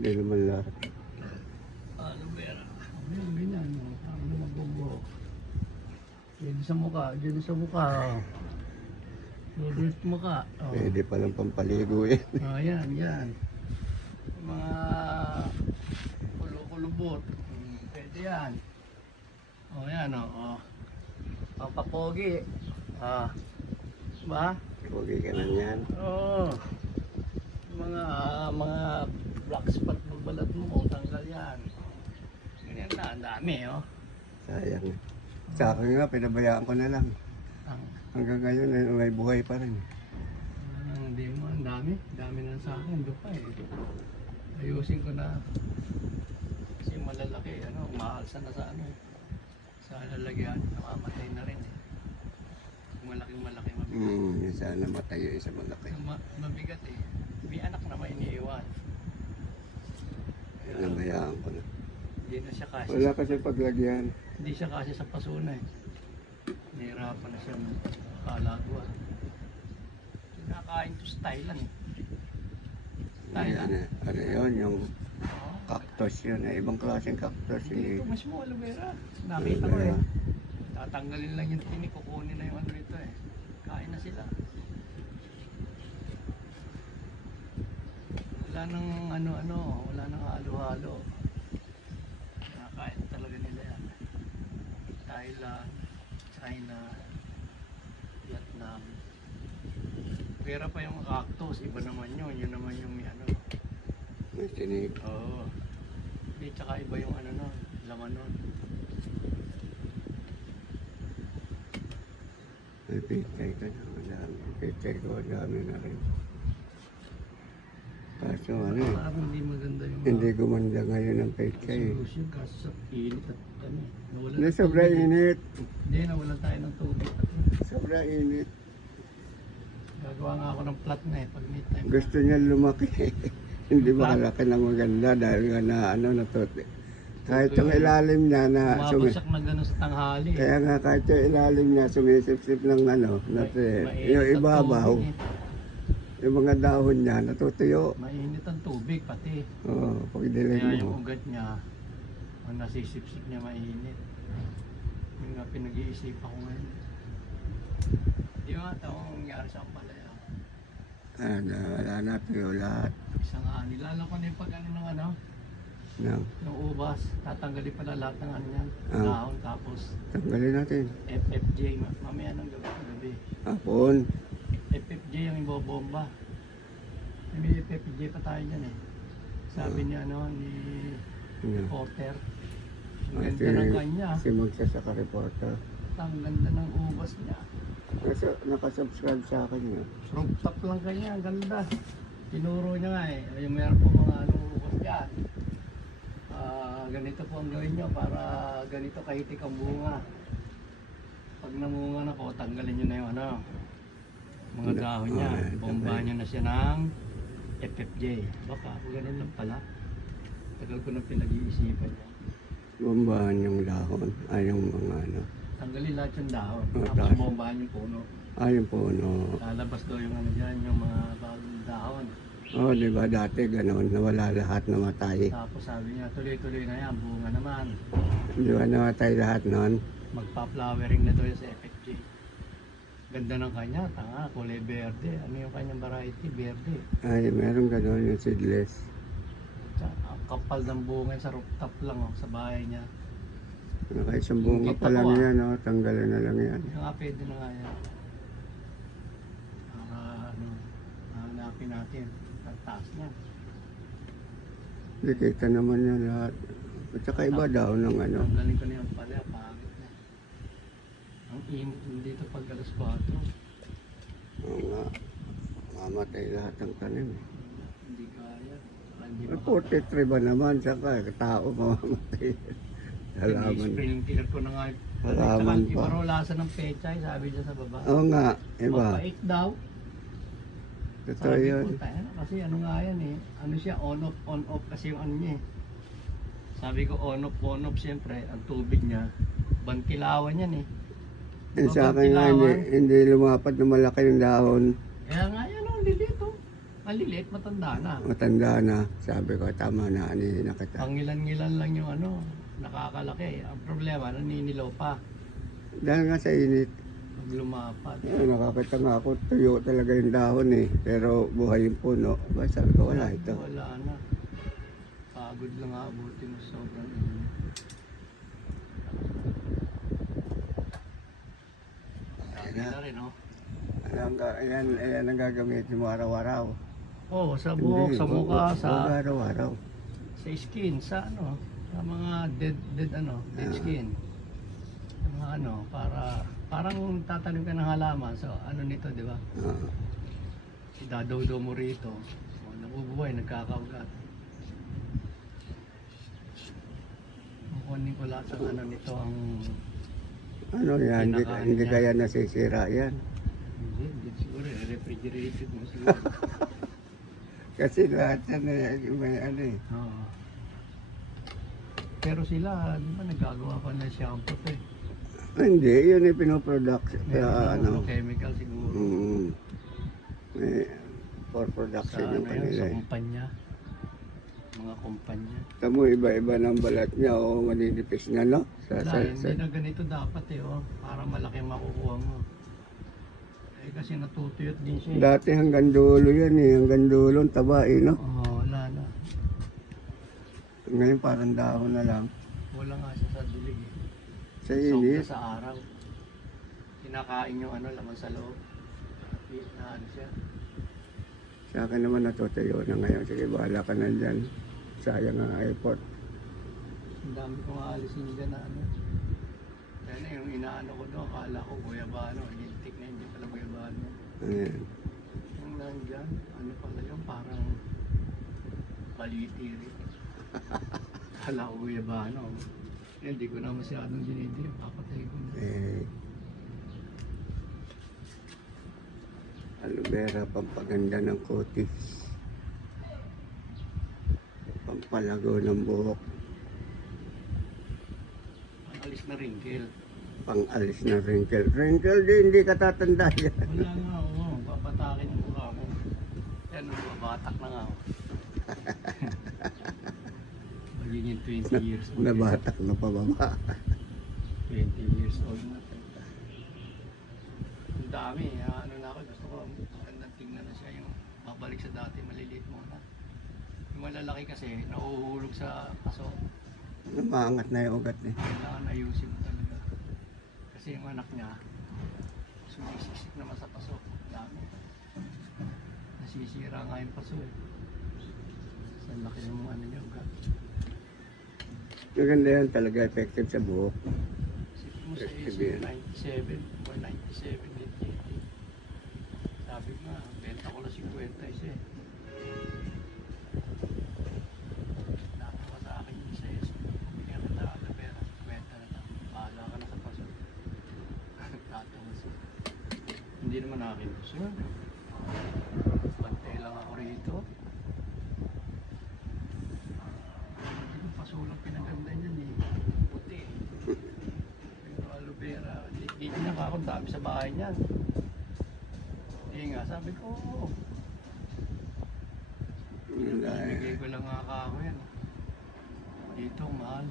Hindi naman lahat. Aloe vera. Ayun, ganyan. Ano mabubuhok. Diyan sa mukha. Diyan sa mukha. Diyan sa mukha. Oh. Pwede palang pampaligo yan. Oh, yan, yan. Mga kulubot. Pwede yan. Oh, yan, oh. Pampapogi. Ah. Ba? Huwag ka na yan. Oo. Mga black spot ng balat mo, tanggal yan. Ganyan na, ang dami, oh. Sayang. Sa akin nga, pinabayaan ko na lang. Hanggang ngayon, may buhay pa rin. Hindi mo, ang dami. Dami na sa akin, doon pa eh. Ayusin ko na. Kasi malalaki, umaalsa na sa sa lalagyan, namamatay na rin eh. Malaki mabigat. Yung sana matay yung isa malaki. Mabigat eh. May anak na may iniiwan. Pinabayaan ko na. Hindi na siya kasi. Wala kasi paglagyan. Hindi siya kasi sa pasuna eh. Nahirapan na siyang kalagwa. Kinakain to sa Thailand eh. Thailand? Ano yun, yung Oo. cactus yun. Ibang klaseng cactus. Dito mismo, aloe vera. Nakita ko eh. Tatanggalin lang yung tinik, kukunin na yung ano nito eh. Kain na sila. Wala nang wala nang halo-halo. Nakakain talaga nila yan. Thailand, China, Vietnam. Pera pa yung cactus, iba naman yun. Yun naman yung may May tinig. Oo. Hindi, tsaka iba yung nun, laman nun. May pitay ka na. Madami. Pitay ko, dami na rin. Kaso Parang hindi maganda yung hindi gumanda ngayon ang pitay. solution kasi sa init at nawalan Hindi, ng sobra tubig. init. Hindi, nawalan tayo ng tubig. Sobra init. Gagawa nga ako ng plat na eh, pag may time na. Gusto niya lumaki. Hindi makalaki na maganda dahil nga na natuti. Kahit yung ilalim niya na Bumabagsak na gano'n sa tanghali. kaya nga kahit yung ilalim niya sumisip-sip ng yung ibabaw, yung mga dahon niya natutuyo. Mainit ang tubig pati. Oo, pag dilim Kaya mo. yung ugat niya, ang nasisip-sip niya mainit. Yung nga pinag-iisipan ko ngayon. Di ba ito ang nangyari sa Ampalaya? Wala na, tuyo lahat. Isang nilala ko na yung pag No. yung ubas, tatanggalin pala lahat ng yan, Ah. dahon, tapos Tanggalin natin. FFJ, mamaya ng gabi. Hapon. FFJ ang ibobomba. May FFJ pa tayo dyan eh. Sabi ni Yeah. Porter. Ang ganda ng kanya. Si magsasaka reporter. Ang ganda ng ubas niya. Nakasubscribe sa akin yun. Rooftop lang kanya, ang ganda. Tinuro niya nga eh. Yung meron po mga ubas dyan. Ganito po ang gawin nyo para ganito kahitik ang bunga. Pag namunga na po, tanggalin nyo na yung mga dahon niya. Bombahan nyo na siya ng FFJ. Baka, ganun lang pala. Tagal ko na pinag-iisipan niya. Bombahan yung dahon. Yung mga Tanggalin lahat yung dahon. Oh, Tapos dahon. bombahan yung puno. yung puno. Lalabas daw yung dyan, yung mga bagong dahon. Di ba dati gano'n, nawala lahat, namatay. Tapos sabi niya, tuloy-tuloy na yan, bunga naman. Di ba namatay lahat noon? Magpa-flowering na daw yung sa FFJ. Ganda ng kanya, tanga, kulay berde. Ano yung kanyang variety? Berde. Meron gano'n yung seedless. Ang kapal ng bunga sa rooftop lang, sa bahay niya. Nakaisang bunga pa lang yan, tanggalan na lang yan. Kaya nga pwede na nga yan. Para hanapin natin. Ang taas niya. Di kita naman yan lahat. At saka iba daw ng Ang galing ko na yung pala, pangit na. Ang init dito pag alas 4. Oo nga, mamatay lahat ng tanim. Hindi kaya. Hindi May 43 ba naman, saka tao mamamatay. Halaman. Sprinkler ko na nga. Halaman Iba pa. raw lasa ng pechay, sabi niya sa baba. Oo nga, iba. Mapait daw. Totoo Sabi yun. ko, kasi ano nga yan eh. Ano siya, on off kasi yung ano niya eh. Sabi ko on off siyempre, ang tubig niya, bantilawan yan eh. Sa akin nga, hindi lumapat na malaki yung dahon. Kaya nga yan, hindi dito. Maliliit, matanda na. Matanda na. Sabi ko, tama na, anihin na kita. Pangilan-ngilan lang yung ano, nakakalaki. Ang problema, naninilaw pa. Dahil nga sa init, Pag lumapat. nakakita nga ako, tuyo talaga yung dahon eh. Pero buhay yung puno. Ba, sabi ko, wala ito. Wala na. Pagod lang abutin mo sobrang init. Dami na rin, oh. Ayan ang gagamitin mo araw-araw. Oh, sa buhok, sa mukha, Huwag sa araw-araw. skin, sa ano, sa mga dead skin. Sa mga ano, parang tatanim ka ng halaman. So, ano nito, di ba? Ah, Idadaw-daw mo rito. O, nabubuhay, nagkakaugat. Kukunin ko lahat ng ano nito, ang... ano yan, hindi, Pinakaano hindi niya. kaya nasisira yan. Hindi siguro, refrigerated mo siguro. Kasi lahat yan may ano eh. Oo. Pero sila, di ba nagagawa pa ng shampoo to eh. Hindi, yun yung pinoproduct. Meron Ano, chemical siguro. may for Sa production ano yung yun, kanila sa eh. kumpanya. Mga kumpanya. Tamo iba-iba ng balat niya o maninipis na no? Wala, hindi na ganito dapat eh, oh. Para malaki makukuha mo. Eh kasi natutuyot din siya eh. Dati hanggang dulo yan eh, hanggang dulo ang taba eh no? Oo, wala na. Ngayon parang dahon na lang. Wala nga siya sa dilig eh. Sa Sobra init, sa araw. Kinakain yung ano, laman sa loob. Na ano siya. sa akin naman natutuyo na ngayon. Sige, bahala ka na dyan. Sayang ang airport. Ang dami kong aalisin dyan na ano. Kaya na yung inaano ko doon, akala ko guyabano. Lintik na hindi pala guyabano. Ayan. Yung nandyan, ano pala yun, parang palitiri. Akala ko guyabano. Hindi ko na masyadong dinidilim. Papatay ko na. Eh, aloe vera, pampaganda ng kutis. Pampalago ng buhok. Ang alis na wrinkle. Pang-alis na wrinkle. Wrinkle din, hindi ka tatanda yan. Wala nga, oo. Papatakin yung mukha ko. Yan, babatak na nga ako. Magiging 20 years old. Nabatak na pababa. 20 years old na. Ang dami. Ano na ako, gusto ko. Magandang tingnan na siya yung babalik sa dati, maliliit muna. Yung malalaki kasi, nauhulog sa paso. Umaangat na yung ugat eh. Kailangan ayusin mo talaga. Kasi yung anak niya, sumisiksik naman sa paso. Dami. Nasisira nga yung paso eh. Sa laki ng ano niya, ugat. Maganda yan talaga, effective sa buhok. Isipin mo sa Sabihin. 97 or 97 din JT. Sabi ko nga, benta ko na 50 isa eh. Dapat pa sa akin yung isa eh. Bigyan kita aloe vera, 50 na lang. Bahala ka na sa paso. Tatawas. Hindi naman akin gusto yun. Bantay lang ako rito. Yung paso lang pinaganda niyan eh. Puti eh. Pero aloe vera, hindi na ako dami sa bahay niyan. Hindi nga, sabi ko, oo. Wala eh. Bigay ko lang nga ako yan. Dito, mahal.